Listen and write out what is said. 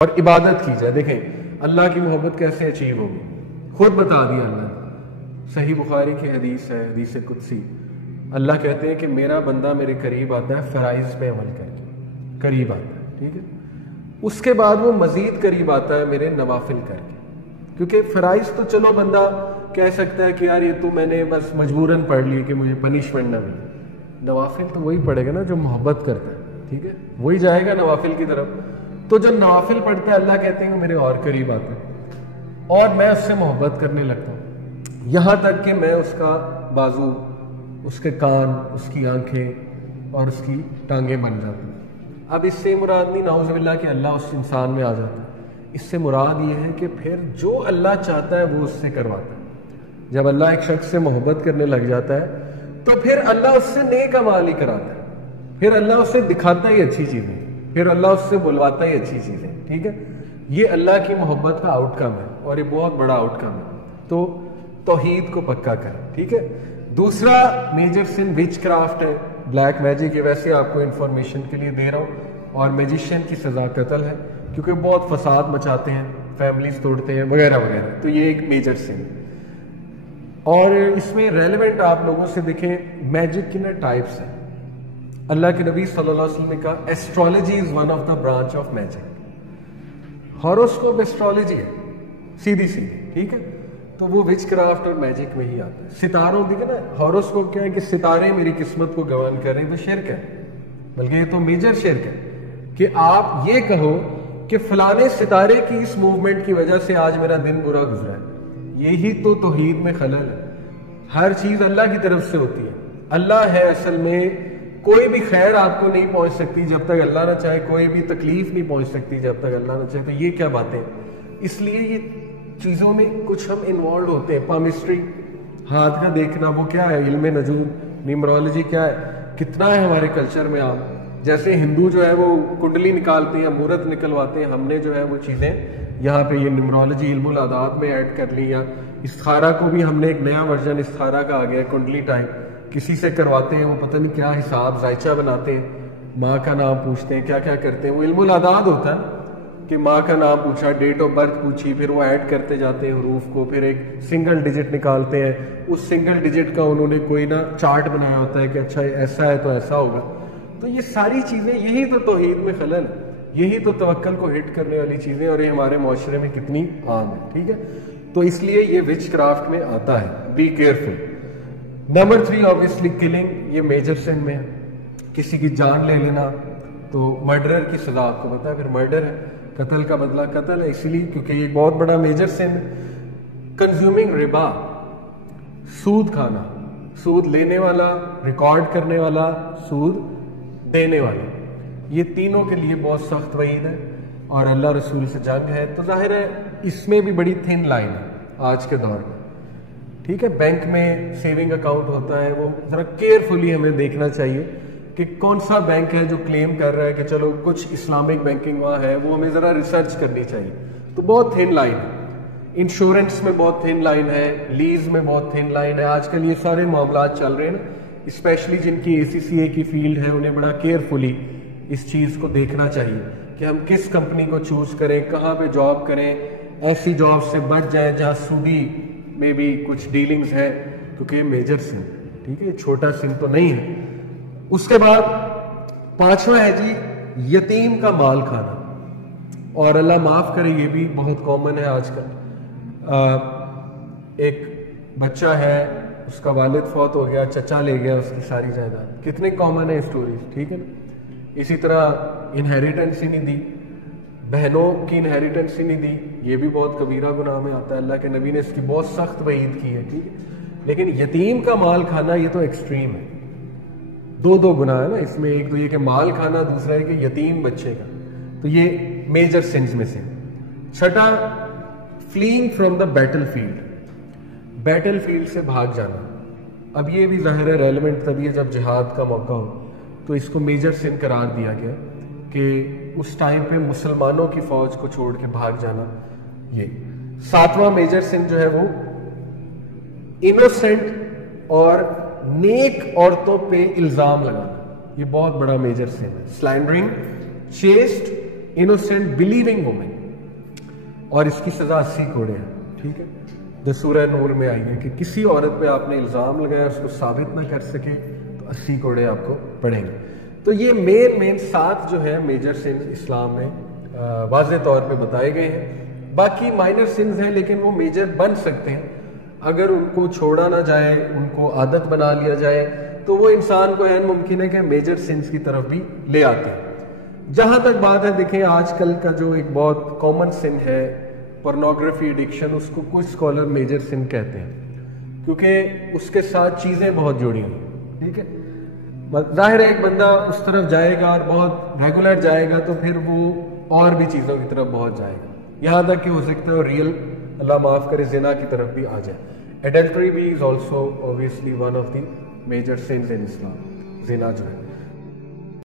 اور عبادت کی جائے. دیکھیں اللہ کی محبت کیسے اچیو ہوگی, خود بتا دیا اللہ نے. صحیح بخاری کی حدیث ہے, حدیث قدسی. اللہ کہتے ہیں کہ میرا بندہ میرے قریب آتا ہے فرائض پہ عمل کر کے, قریب آتا ہے, ٹھیک ہے. اس کے بعد وہ مزید قریب آتا ہے میرے نوافل کر کے. کیونکہ فرائض تو چلو بندہ کہہ سکتا ہے کہ یار یہ تو میں نے بس مجبوراً پڑھ لی کہ مجھے پنشمنٹ نہ ملے. نوافل تو وہی پڑھے گا نا جو محبت کرتا ہے, ٹھیک ہے, وہی جائے گا نوافل کی طرف. تو جو نوافل پڑھتا ہے اللہ کہتے ہیں کہ میرے اور قریب آتا ہے اور میں اس سے محبت کرنے لگتا ہوں, یہاں تک کہ میں اس کا بازو, اس کے کان, اس کی آنکھیں اور اس کی ٹانگیں بن جاتی ہیں. اب اس سے مراد نہیں نعوذ باللہ کہ اللہ اس انسان میں آ جاتا ہے. اس سے مراد یہ ہے کہ پھر جو اللہ چاہتا ہے وہ اس سے کرواتا ہے. جب اللہ ایک شخص سے محبت کرنے لگ جاتا ہے تو پھر اللہ اس سے نیک اعمال ہی کراتا ہے, پھر اللہ اسے دکھاتا ہی اچھی چیزیں, پھر اللہ اس سے بلواتا ہی اچھی چیزیں, ٹھیک ہے. یہ اللہ کی محبت کا آؤٹ کم ہے اور یہ بہت بڑا آؤٹ کم ہے. تو توحید کو پکا کریں, ٹھیک ہے. دوسرا میجر سن وچ کرافٹ ہے, بلیک میجک. یہ ویسے آپ کو انفارمیشن کے لیے دے رہا ہوں. اور میجیشین کی سزا قتل ہے کیونکہ بہت فساد مچاتے ہیں, فیملیز توڑتے ہیں وغیرہ وغیرہ. تو یہ ایک میجر سن. اور اس میں ریلیونٹ آپ لوگوں سے دیکھیں میجک کی نا ٹائپس ہیں. اللہ کے نبی صلی اللہ علیہ وسلم نے کہا astrology is one of the branch of magic. Horoscope astrology ہے سیدھی سیدھی, ٹھیک ہے. تو وہ وچ کرافٹ اور میجک میں ہی آتا ہے. ستاروں دیکھیں نا, ہاروسکوپ کیا ہے کہ ستارے میری قسمت کو گواہان کر رہے ہیں, تو شرک ہے, بلکہ یہ تو میجر شرک ہے کہ آپ یہ کہو کہ فلانے ستارے کی اس موومنٹ کی وجہ سے آج میرا دن برا گزرا ہے. یہی تو توحید میں خلل ہے. ہر چیز اللہ کی طرف سے ہوتی ہے. اللہ ہے اصل میں. کوئی بھی خیر آپ کو نہیں پہنچ سکتی جب تک اللہ نہ چاہے, کوئی بھی تکلیف نہیں پہنچ سکتی جب تک اللہ نہ چاہے. تو یہ کیا باتیں, اس لیے یہ چیزوں میں کچھ ہم انوالوڈ ہوتے ہیں. پامسٹری, ہاتھ کا دیکھنا, وہ کیا ہے, علم نجوم, نیمرولوجی کیا ہے, کتنا ہے ہمارے کلچر میں. آپ جیسے ہندو جو ہے وہ کنڈلی نکالتے ہیں, مہورت نکلواتے ہیں, ہم نے جو ہے وہ چیزیں یہاں پہ یہ نیمرولوجی علم الاعداد میں ایڈ کر لی. یا استخارہ کو بھی ہم نے ایک نیا ورژن استخارہ کا آ گیا, کنڈلی ٹائپ, کسی سے کرواتے ہیں, وہ پتہ نہیں کیا حساب ذائچہ بناتے ہیں, ماں کا نام پوچھتے ہیں, کیا کیا کرتے ہیں. وہ علم الاعداد ہوتا ہے کہ ماں کا نام پوچھا, ڈیٹ آف برتھ پوچھی, پھر وہ ایڈ کرتے جاتے ہیں حروف کو, پھر ایک سنگل ڈیجٹ نکالتے ہیں. اس سنگل ڈیجٹ کا انہوں نے کوئی نا چارٹ بنایا ہوتا ہے کہ اچھا ایسا ہے تو ایسا ہوگا. تو یہ ساری چیزیں, یہی تو توحید میں خلل ہے, یہی تو توکل کو ہٹ کرنے والی چیزیں, اور یہ ہمارے معاشرے میں کتنی عام ہے, ٹھیک ہے. تو اس لیے یہ وچ کرافٹ میں آتا ہے. Be careful. Number 3 obviously killing. یہ میجر سن میں ہے, کسی کی جان لے لینا. تو مرڈرر کی سزا آپ کو پتا ہے, پھر مرڈر ہے, قتل کا بدلہ قتل ہے, اسی لیے کیونکہ یہ بہت بڑا میجر سن ہے. کنزیومنگ ربا, سود کھانا, سود لینے والا, ریکارڈ کرنے والا, سود دینے والا, یہ تینوں کے لیے بہت سخت وعید ہے اور اللہ رسول سے جنگ ہے. تو ظاہر ہے اس میں بھی بڑی تھن لائن ہے آج کے دور میں, ٹھیک ہے. بینک میں سیونگ اکاؤنٹ ہوتا ہے, وہ ذرا کیئرفلی ہمیں دیکھنا چاہیے کہ کون سا بینک ہے جو کلیم کر رہا ہے کہ چلو کچھ اسلامک بینکنگ وہاں ہے, وہ ہمیں ذرا ریسرچ کرنی چاہیے. تو بہت تھن لائن ہے. انشورنس میں بہت تھن لائن ہے, لیز میں بہت تھن لائن ہے. آج کل یہ سارے معاملات چل رہے ہیں نا, اسپیشلی جن کی ACCA کی فیلڈ ہے, انہیں بڑا کیئرفلی اس چیز کو دیکھنا چاہیے کہ ہم کس کمپنی کو چوز کریں, کہاں پہ جاب کریں, ایسی جاب سے بچ جائیں جہاں سودی میں بھی کچھ ڈیلنگز ہیں, کیونکہ یہ میجر سن, ٹھیک ہے, یہ چھوٹا سن تو نہیں ہے. اس کے بعد 5واں ہے جی یتیم کا مال کھانا. اور اللہ معاف کرے یہ بھی بہت کامن ہے آج کل. ایک بچہ ہے, اس کا والد فوت ہو گیا, چچا لے گیا اس کی ساری جائیداد. کتنے کامن ہے اسٹوریز, ٹھیک ہے. اسی طرح انہیریٹنس ہی نہیں دی, بہنوں کی انہیریٹنس ہی نہیں دی, یہ بھی بہت کبیرہ گناہ میں آتا ہے. اللہ کے نبی نے اس کی بہت سخت وعید کی ہے, ٹھیک ہے. لیکن یتیم کا مال کھانا یہ تو ایکسٹریم ہے. دو گناہ ہے نا اس میں, ایک تو یہ کہ مال کھانا, دوسرا ہے کہ یتیم بچے کا. تو یہ میجر سنز میں سے. 6 fleeing from the battle field. Battle field سے بھاگ جانا. اب یہ بھی ظاہر ہے ریلیونٹ تبھی ہے جب جہاد کا موقع ہو, تو اس کو میجر سن قرار دیا گیا کہ اس ٹائم پہ مسلمانوں کی فوج کو چھوڑ کے بھاگ جانا. یہ 7واں میجر سن جو ہے وہ انوسینٹ اور نیک عورتوں پہ الزام لگانا. یہ بہت بڑا میجر سن ہے. Slandering, chest innocent believing woman, اور اس کی سزا 80 کوڑے ہیں. ٹھیک ہے, جو سورہ نور میں آئی ہے کہ کسی عورت پہ آپ نے الزام لگایا اس کو ثابت نہ کر سکے تو 80 کوڑے آپ کو پڑیں گے. تو یہ مین 7 جو ہے میجر سنز اسلام میں واضح طور پہ بتائے گئے ہیں. باقی مائنر سنز ہیں لیکن وہ میجر بن سکتے ہیں اگر ان کو چھوڑا نہ جائے, ان کو عادت بنا لیا جائے تو وہ انسان کو عین ممکن ہے کہ میجر سنز کی طرف بھی لے آتے ہیں. جہاں تک بات ہے, دیکھیں آج کل کا جو ایک بہت کامن سن ہے پورنوگرافی ایڈکشن, اس کو کچھ اسکالر میجر سن کہتے ہیں کیونکہ اس کے ساتھ چیزیں بہت جڑی ہیں. ٹھیک ہے, ظاہر ہے ایک بندہ اس طرف جائے گا اور بہت ریگولر جائے گا تو پھر وہ اور بھی چیزوں کی طرف بہت جائے گا, یہاں تک کہ ہو سکتا ہے ریئل, اللہ معاف کرے, زنا کی طرف بھی آ جائے. ایڈلٹری بھی is also obviously one of the major sins in Islam, زنا جو ہے.